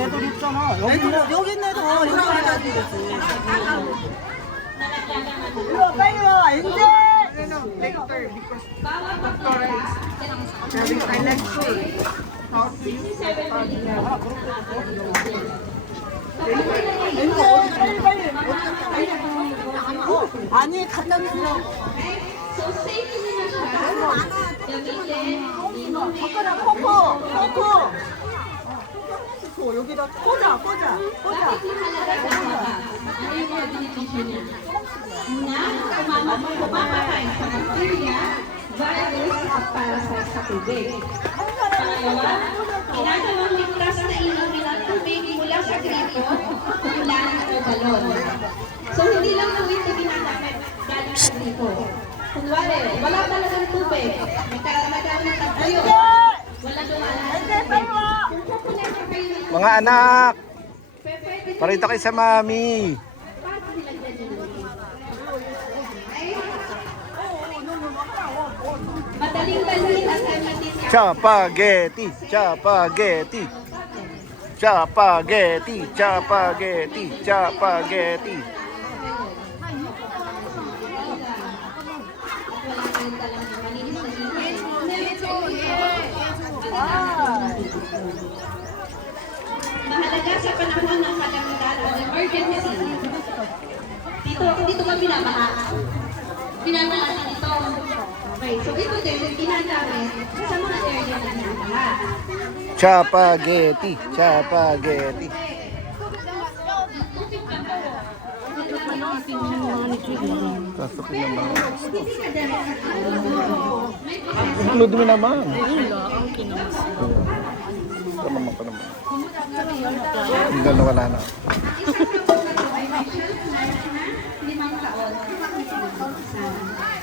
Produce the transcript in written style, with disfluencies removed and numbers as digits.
애들 있잖아. 여기 있는 애들 여기 가야 되겠지. 이리 와, 빨리 와, 엔젤. Later because Doctor is having a lecture how to use 엔젤, 빨리. 아니, 갖다 주세요. So safe na siya. Gamitin. 젓가락 포크. 여기다 꽂아. Bakit mahalaga sa bata? Ano yung mga benepisyo niya? Una, kumapatay sa bacteria, virus at parasite sa tubig. Pangalawa, ginagawang ligtas na inumin ang tubig mula sa gripo, ulan o galon. So hindi lang tubig na ginagamit galing sa gripo. Kunwari, wala talagang tubig, nagkagamit ang tayo, wala dumaan sa tubig. Kung kukunin kayo ng Mga anak, pwede parito kayo sa mami. madaling dalhin at gamitin niya. Chapageti. Mahalaga sa panahon ng kalamidad o emergency. Dito ba binabaha? Binabaha din ito. Okay, so ito din ginagamit sa mga area na binabaha. Chapageti. Pasok naman. Sunod mo naman. Tama pa naman. Hindi na wala na. 5 taon.